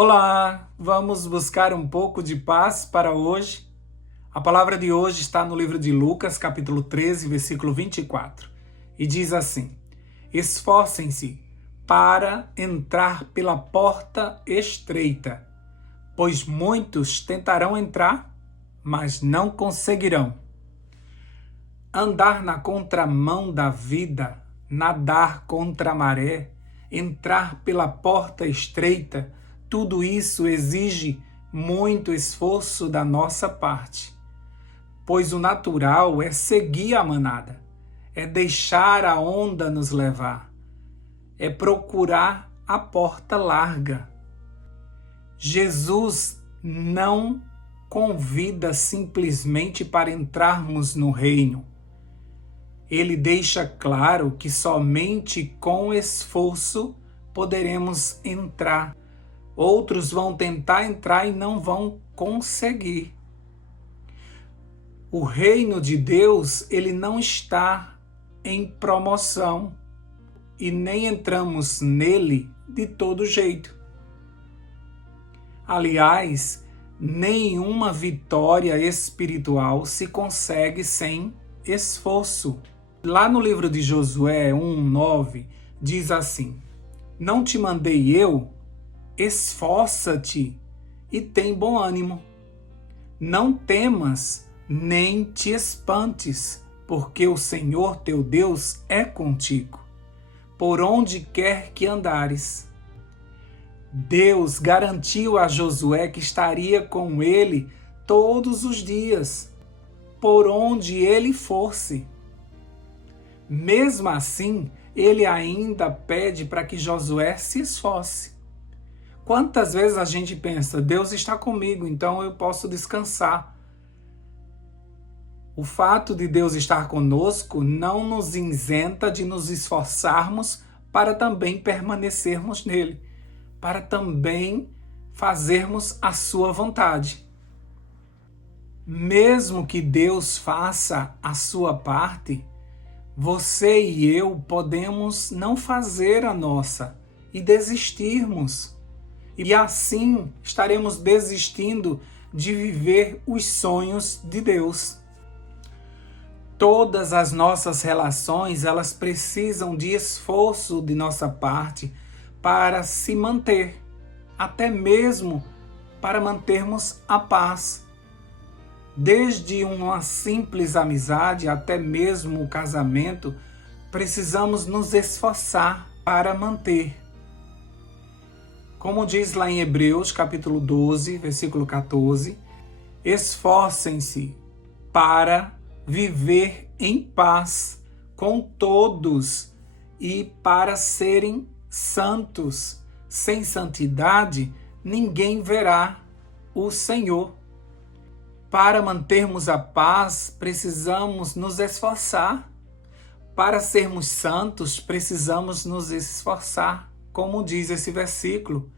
Olá, vamos buscar um pouco de paz para hoje? A palavra de hoje está no livro de Lucas, capítulo 13, versículo 24, e diz assim: Esforcem-se para entrar pela porta estreita, pois muitos tentarão entrar, mas não conseguirão. Andar na contramão da vida, nadar contra a maré, entrar pela porta estreita, tudo isso exige muito esforço da nossa parte, pois o natural é seguir a manada, é deixar a onda nos levar, é procurar a porta larga. Jesus não convida simplesmente para entrarmos no reino. Ele deixa claro que somente com esforço poderemos entrar. Outros vão tentar entrar e não vão conseguir. O reino de Deus, ele não está em promoção e nem entramos nele de todo jeito. Aliás, nenhuma vitória espiritual se consegue sem esforço. Lá no livro de Josué 1:9 diz assim: Não te mandei eu? Esforça-te e tem bom ânimo. Não temas, nem te espantes, porque o Senhor teu Deus é contigo, por onde quer que andares. Deus garantiu a Josué que estaria com ele todos os dias, por onde ele fosse. Mesmo assim, ele ainda pede para que Josué se esforce. Quantas vezes a gente pensa, Deus está comigo, então eu posso descansar. O fato de Deus estar conosco não nos isenta de nos esforçarmos para também permanecermos nele, para também fazermos a sua vontade. Mesmo que Deus faça a sua parte, você e eu podemos não fazer a nossa e desistirmos. E assim estaremos desistindo de viver os sonhos de Deus. Todas as nossas relações, elas precisam de esforço de nossa parte para se manter, até mesmo para mantermos a paz. Desde uma simples amizade até mesmo o casamento, precisamos nos esforçar para manter. Como diz lá em Hebreus, capítulo 12, versículo 14, esforcem-se para viver em paz com todos e para serem santos. Sem santidade, ninguém verá o Senhor. Para mantermos a paz, precisamos nos esforçar. Para sermos santos, precisamos nos esforçar. Como diz esse versículo,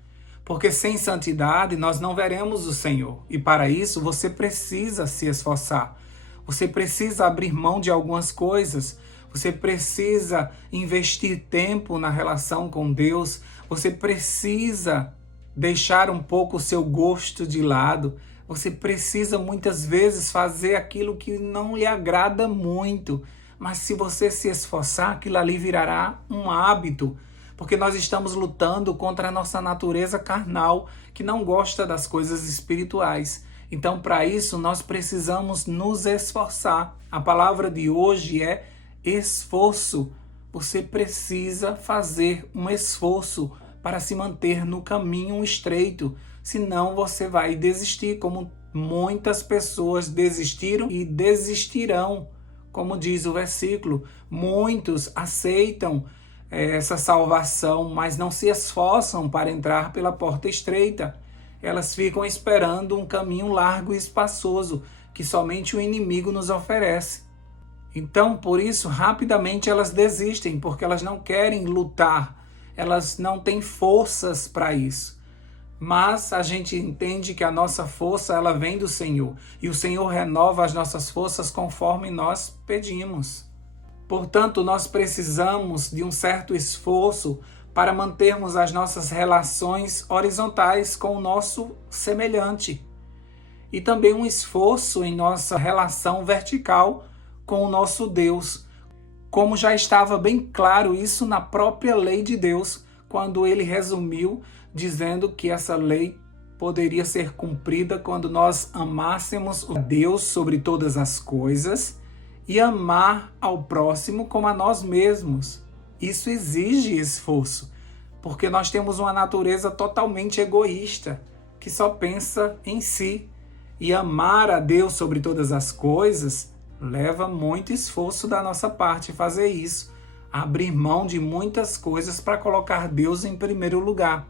porque sem santidade nós não veremos o Senhor. E para isso você precisa se esforçar. Você precisa abrir mão de algumas coisas. Você precisa investir tempo na relação com Deus. Você precisa deixar um pouco o seu gosto de lado. Você precisa muitas vezes fazer aquilo que não lhe agrada muito. Mas se você se esforçar, aquilo ali virará um hábito. Porque nós estamos lutando contra a nossa natureza carnal, que não gosta das coisas espirituais. Então, para isso, nós precisamos nos esforçar. A palavra de hoje é esforço. Você precisa fazer um esforço para se manter no caminho estreito. Senão, você vai desistir, como muitas pessoas desistiram e desistirão. Como diz o versículo, muitos aceitam essa salvação, mas não se esforçam para entrar pela porta estreita. Elas ficam esperando um caminho largo e espaçoso que somente o inimigo nos oferece. Então, por isso, rapidamente elas desistem, porque elas não querem lutar, elas não têm forças para isso. Mas a gente entende que a nossa força, ela vem do Senhor, e o Senhor renova as nossas forças conforme nós pedimos. Portanto, nós precisamos de um certo esforço para mantermos as nossas relações horizontais com o nosso semelhante. E também um esforço em nossa relação vertical com o nosso Deus, como já estava bem claro isso na própria lei de Deus, quando ele resumiu dizendo que essa lei poderia ser cumprida quando nós amássemos a Deus sobre todas as coisas e amar ao próximo como a nós mesmos. Isso exige esforço, porque nós temos uma natureza totalmente egoísta, que só pensa em si. E amar a Deus sobre todas as coisas leva muito esforço da nossa parte fazer isso, abrir mão de muitas coisas para colocar Deus em primeiro lugar.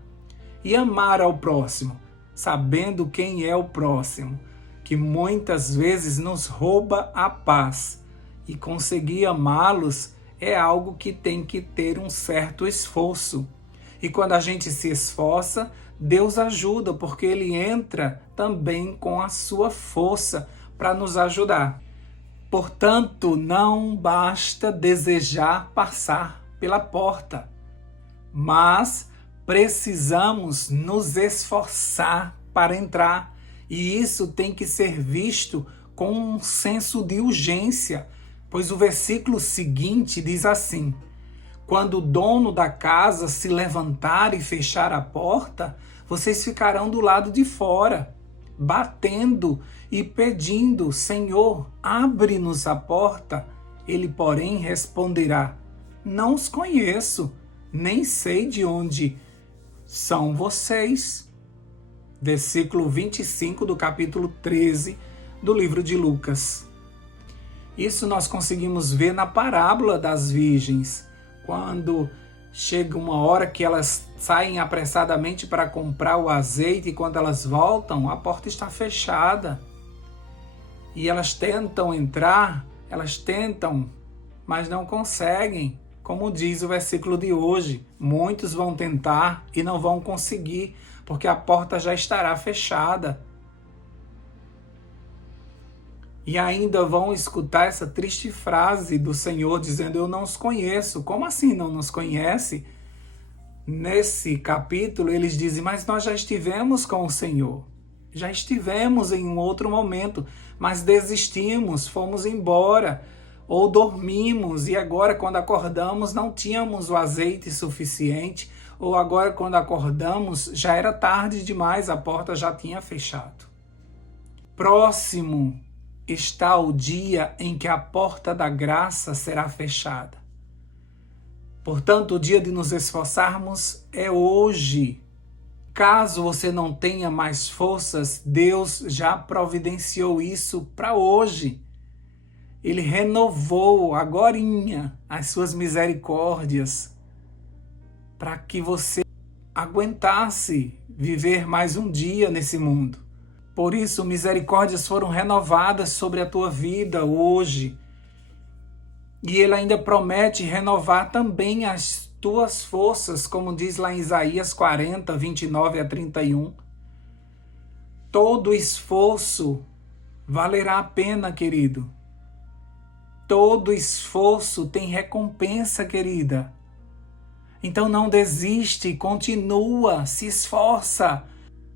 E amar ao próximo, sabendo quem é o próximo, que muitas vezes nos rouba a paz. E conseguir amá-los é algo que tem que ter um certo esforço. E quando a gente se esforça, Deus ajuda, porque Ele entra também com a sua força para nos ajudar. Portanto, não basta desejar passar pela porta, mas precisamos nos esforçar para entrar. E isso tem que ser visto com um senso de urgência, pois o versículo seguinte diz assim: quando o dono da casa se levantar e fechar a porta, vocês ficarão do lado de fora, batendo e pedindo: Senhor, abre-nos a porta. Ele, porém, responderá: não os conheço, nem sei de onde são vocês. Versículo 25 do capítulo 13 do livro de Lucas. Isso nós conseguimos ver na parábola das virgens, quando chega uma hora que elas saem apressadamente para comprar o azeite e quando elas voltam, a porta está fechada. E elas tentam entrar, mas não conseguem. Como diz o versículo de hoje, muitos vão tentar e não vão conseguir, porque a porta já estará fechada. E ainda vão escutar essa triste frase do Senhor dizendo: eu não os conheço. Como assim não nos conhece? Nesse capítulo eles dizem: mas nós já estivemos com o Senhor. Já estivemos em um outro momento, mas desistimos, fomos embora ou dormimos e agora quando acordamos não tínhamos o azeite suficiente, ou agora quando acordamos já era tarde demais, a porta já tinha fechado. Próximo está o dia em que a porta da graça será fechada. Portanto, o dia de nos esforçarmos é hoje. Caso você não tenha mais forças, Deus já providenciou isso para hoje. Ele renovou agorinha as suas misericórdias para que você aguentasse viver mais um dia nesse mundo. Por isso, misericórdias foram renovadas sobre a tua vida hoje. E Ele ainda promete renovar também as tuas forças, como diz lá em Isaías 40, 29 a 31. Todo esforço valerá a pena, querido. Todo esforço tem recompensa, querida. Então não desiste, continua, se esforça.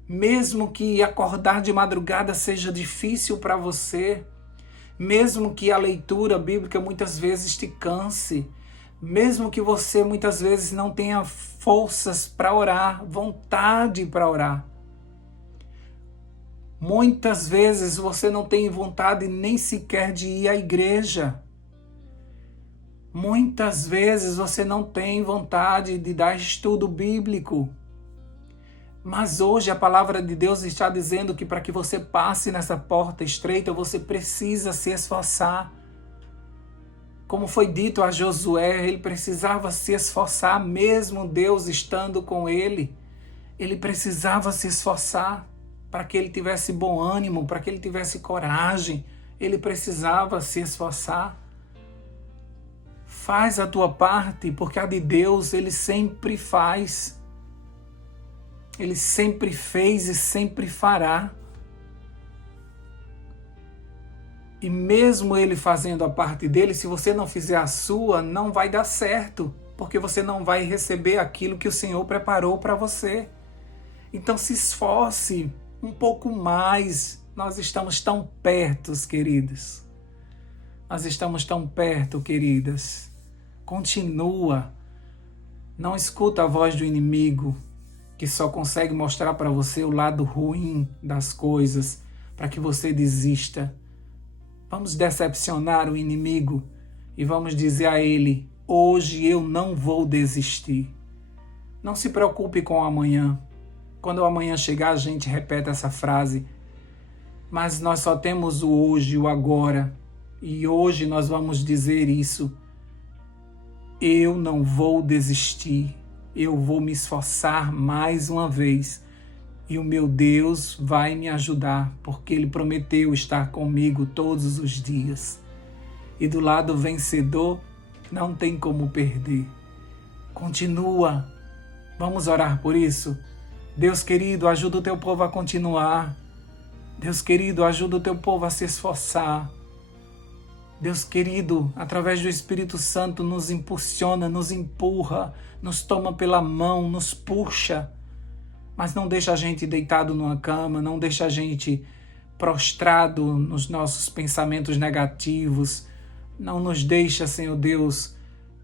Mesmo que acordar de madrugada seja difícil para você, mesmo que a leitura bíblica muitas vezes te canse, mesmo que você muitas vezes não tenha forças para orar, vontade para orar. Muitas vezes você não tem vontade nem sequer de ir à igreja. Muitas vezes você não tem vontade de dar estudo bíblico. Mas hoje a palavra de Deus está dizendo que para que você passe nessa porta estreita, você precisa se esforçar. Como foi dito a Josué, ele precisava se esforçar, mesmo Deus estando com ele. Ele precisava se esforçar para que ele tivesse bom ânimo, para que ele tivesse coragem. Ele precisava se esforçar. Faz a tua parte, porque a de Deus ele sempre faz. Ele sempre fez e sempre fará. E mesmo ele fazendo a parte dele, se você não fizer a sua, não vai dar certo. porque você não vai receber aquilo que o Senhor preparou para você. Então se esforce um pouco mais. Nós estamos tão perto, queridos. Nós estamos tão perto, queridas. Continua. Não escuta a voz do inimigo, que só consegue mostrar para você o lado ruim das coisas, para que você desista. Vamos decepcionar o inimigo e vamos dizer a ele: hoje eu não vou desistir. Não se preocupe com o amanhã. Quando o amanhã chegar, a gente repete essa frase. Mas nós só temos o hoje, o agora. E hoje nós vamos dizer isso. Eu não vou desistir. Eu vou me esforçar mais uma vez. E o meu Deus vai me ajudar, porque Ele prometeu estar comigo todos os dias. E do lado vencedor, não tem como perder. Continua. Vamos orar por isso? Deus querido, ajuda o teu povo a continuar. Deus querido, ajuda o teu povo a se esforçar. Deus querido, através do Espírito Santo, nos impulsiona, nos empurra, nos toma pela mão, nos puxa. Mas não deixa a gente deitado numa cama, não deixa a gente prostrado nos nossos pensamentos negativos. Não nos deixa, Senhor Deus,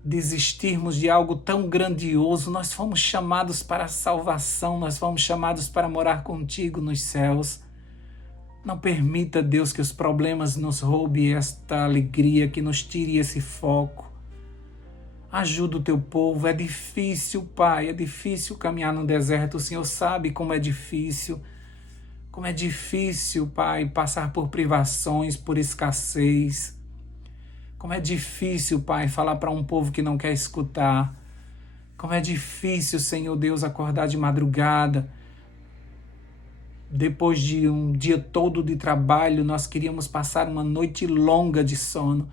desistirmos de algo tão grandioso. Nós fomos chamados para a salvação, nós fomos chamados para morar contigo nos céus. Não permita, Deus, que os problemas nos roubem esta alegria, que nos tire esse foco. Ajuda o teu povo. É difícil, Pai, é difícil caminhar no deserto. O Senhor sabe como é difícil. Como é difícil, Pai, passar por privações, por escassez. Como é difícil, Pai, falar para um povo que não quer escutar. Como é difícil, Senhor Deus, acordar de madrugada. Depois de um dia todo de trabalho, nós queríamos passar uma noite longa de sono.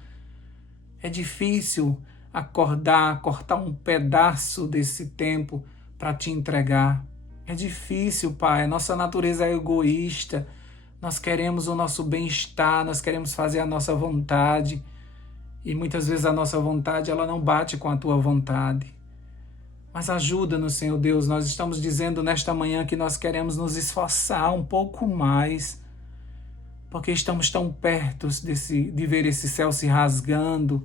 É difícil acordar, cortar um pedaço desse tempo para te entregar. É difícil, Pai. A nossa natureza é egoísta. Nós queremos o nosso bem-estar, nós queremos fazer a nossa vontade. E muitas vezes a nossa vontade ela não bate com a tua vontade. Mas ajuda-nos, Senhor Deus. Nós estamos dizendo nesta manhã que nós queremos nos esforçar um pouco mais, porque estamos tão perto de ver esse céu se rasgando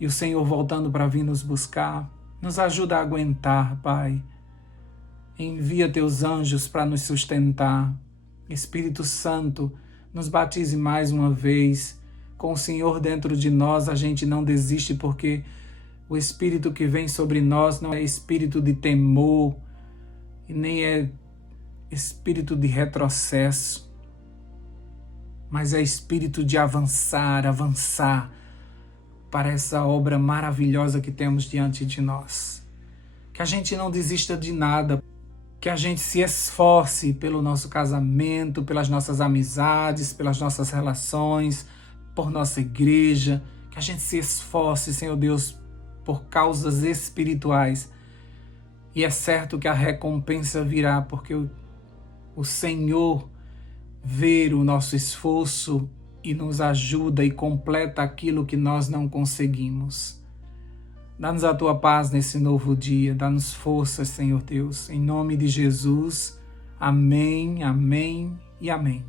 e o Senhor voltando para vir nos buscar. Nos ajuda a aguentar, Pai. Envia teus anjos para nos sustentar. Espírito Santo, nos batize mais uma vez. Com o Senhor dentro de nós, a gente não desiste, porque o Espírito que vem sobre nós não é espírito de temor e nem é espírito de retrocesso, mas é espírito de avançar para essa obra maravilhosa que temos diante de nós. Que a gente não desista de nada, que a gente se esforce pelo nosso casamento, pelas nossas amizades, pelas nossas relações, por nossa igreja, que a gente se esforce, Senhor Deus, por causas espirituais. E é certo que a recompensa virá, porque o Senhor vê o nosso esforço e nos ajuda e completa aquilo que nós não conseguimos. Dá-nos a tua paz nesse novo dia, dá-nos forças, Senhor Deus, em nome de Jesus. Amém, amém e amém.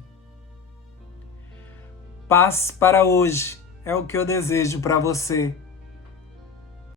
Paz para hoje é o que eu desejo para você.